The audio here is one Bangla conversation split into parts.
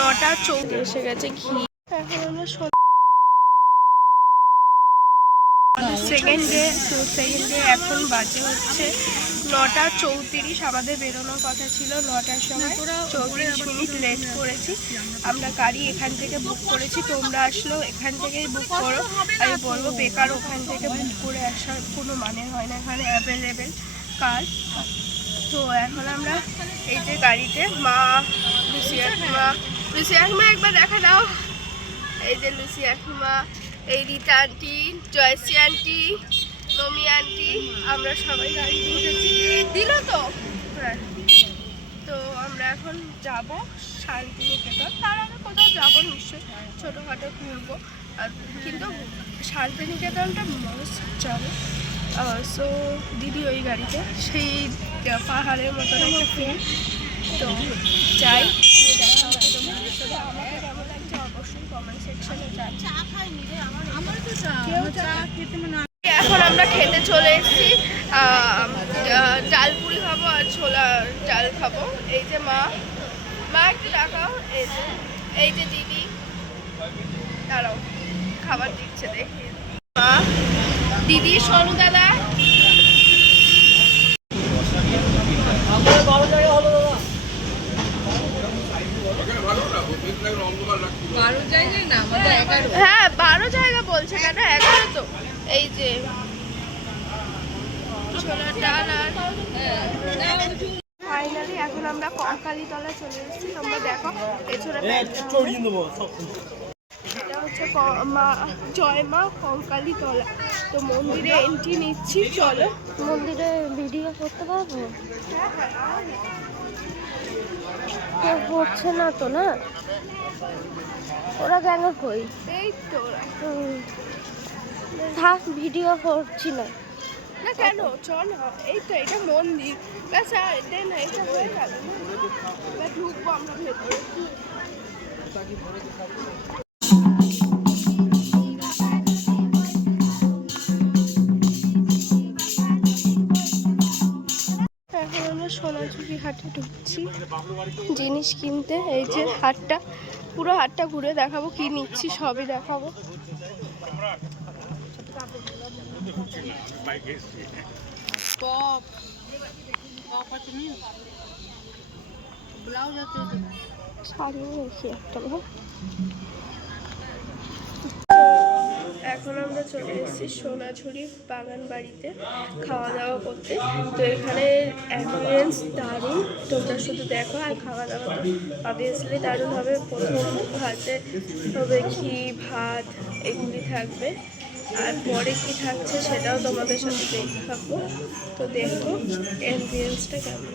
9:14 এসে গেছে ঘি। এখন আমরা সেকেন্ডে এখন বাজে হচ্ছে 9:34। আমাদের বেরোনোর কথা ছিল 9টার সময়, 34 মিনিট লেট করেছি। আমরা গাড়ি এখান থেকে বুক করেছি, তোমরা আসলেও এখান থেকেই বুক করো। আমি বলবো বেকার ওখান থেকে বুক করে আসার কোনো মানে হয় না, এখানে অ্যাভেলেবেল কার। তো এখন আমরা এই যে গাড়িতে লুসি আঁকিমা একবার দেখা দাও। এই যে লুসি আঁকিমা, এই Rita aunty, Jayashree aunty, Nomi aunty, আমরা সবাই গাড়িতে উঠেছি। দিল তো হ্যাঁ। তো আমরা এখন যাব শান্তিনিকেতন। তার আগে কোথাও যাবো নিশ্চয়ই, ছোটোখাটো ঘুরবো, কিন্তু শান্তিনিকেতনটা মাস্ট যাবো। সো দিদি ওই গাড়িতে, সেই পাহাড়ের মতন একটা ফিল। তো যাই, অবশ্যই কমেন্ট সেকশনে এখন আমরা খেতে চলে এসেছি। ডাল পুরি খাবো আর ছোলা ডাল খাবো। এই যে মা একটু দেখাও। এই যে দিদি, দাঁড়াও খাবার দিচ্ছে দেখি। মা, দিদি, সোনু দাদা। হ্যাঁ 12 জায়গা বলছে, কেন 11 তো। এই যে ছোলার ডাল। আর ফাইনালি এখন আমরা কঙ্কালীতলা চলে এসেছি। তোমরা দেখো পেছনে এটা হচ্ছে জয় মা কঙ্কালীতলা। তো মন্দিরে এন্ট্রি নিচ্ছি, চলো। মন্দিরে ভিডিও করতে পারবো? হচ্ছে না তো, না ওরা কেন কই? এই তো থাক, ভিডিও করছি না। না কেন, চল না। এই তো এটা মন্দির, ব্যাস। আর দেন এটা হয়ে গেল, ঢুকবো আমরা ভেতরে। এখন আমরা সোনাঝুরি হাটে ঢুকছি জিনিস কিনতে। এই যে হাটটা, পুরো হাটটা ঘুরে দেখাবো, কি নিচ্ছি সবই দেখাবো। এখন আমরা চলে এসেছি সোনাঝুরি বাগান বাড়িতে খাওয়া দাওয়া করতে। তো এখানে অ্যাম্বিয়েন্স দারুণ, তোমরা শুধু দেখো। আর খাওয়া দাওয়া তো অবভিয়াসলি দারুণ হবে। প্রথম ভাতে হবে ঘি ভাত, এগুলি থাকবে। আর পরে কি থাকছে সেটাও তোমাদের সাথে দেখাবো। তো দেখো অ্যাম্বিয়েন্সটা কেমন।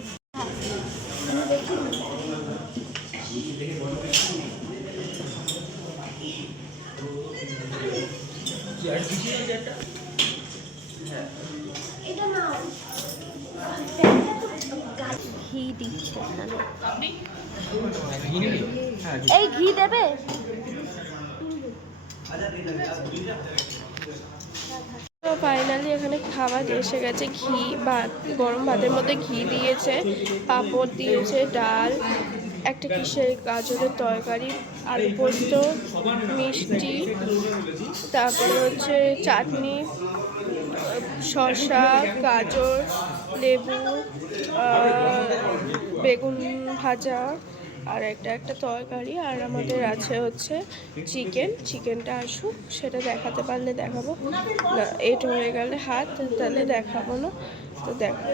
ঘি দিচ্ছে এই ঘি দেবে? তো ফাইনালি এখানে খাবার এসে গেছে। ঘি ভাত, গরম ভাতের মধ্যে ঘি দিয়েছে, পাঁপড় দিয়েছে, ডাল, একটা কিসের গাজরের তরকারি, আলু পোস্ত, মিষ্টি, তারপরে হচ্ছে চাটনি, শসা, গাজর, লেবু, বেগুন ভাজা, আর একটা তরকারি। আর আমাদের আছে হচ্ছে চিকেনটা আসুক, সেটা দেখাতে পারলে দেখাবো, না এটা হয়ে গেলে হাত, তাহলে দেখাবো না। তো দেখো